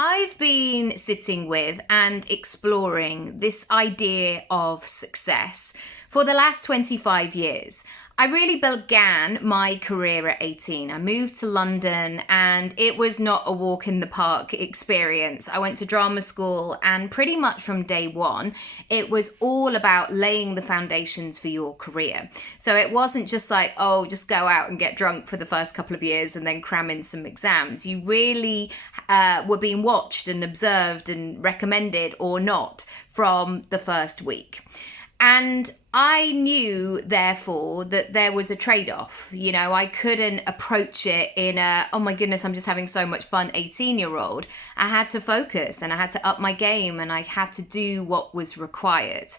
I've been sitting with and exploring this idea of success for the last 25 years. I really began my career at 18. I moved to London and it was not a walk in the park experience. I went to drama school and pretty much from day one, it was all about laying the foundations for your career. So it wasn't just like, oh, just go out and get drunk for the first couple of years and then cram in some exams. You really were being watched and observed and recommended or not from the first week. And I knew, therefore, that there was a trade-off. You know, I couldn't approach it in a, oh my goodness, I'm just having so much fun 18-year-old. I had to focus and I had to up my game and I had to do what was required.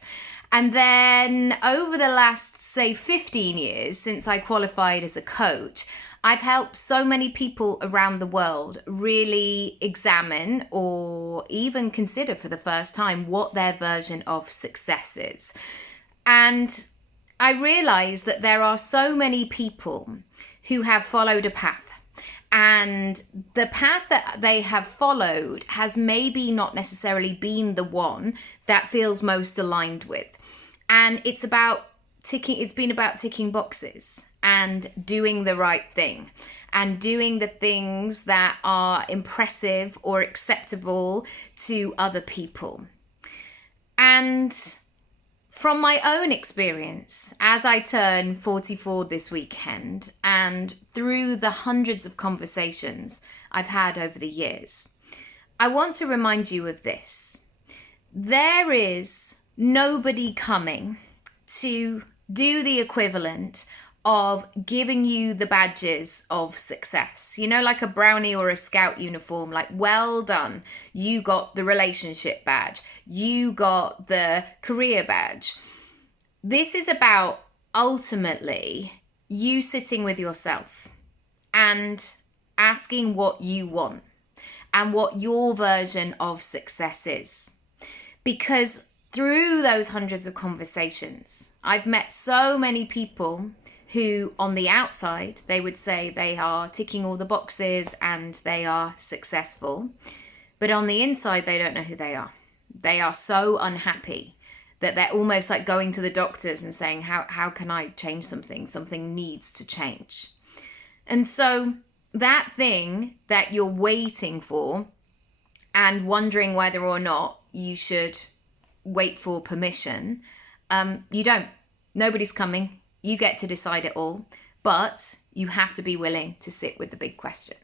And then over the last, say, 15 years since I qualified as a coach, I've helped so many people around the world really examine or even consider for the first time what their version of success is. And I realize that there are so many people who have followed a path, and the path that they have followed has maybe not necessarily been the one that feels most aligned with. And it's been about ticking boxes and doing the right thing and doing the things that are impressive or acceptable to other people. And from my own experience, as I turn 44 this weekend, and through the hundreds of conversations I've had over the years, I want to remind you of this. There is nobody coming to do the equivalent of giving you the badges of success. You know, like a brownie or a scout uniform, like, well done. You got the relationship badge. You got the career badge. This is about ultimately you sitting with yourself and asking what you want and what your version of success is. Because through those hundreds of conversations, I've met so many people who on the outside, they would say they are ticking all the boxes and they are successful. But on the inside, they don't know who they are. They are so unhappy that they're almost like going to the doctors and saying, how can I change something? Something needs to change. And so that thing that you're waiting for and wondering whether or not you should wait for permission, you don't. Nobody's coming. You get to decide it all, but you have to be willing to sit with the big question.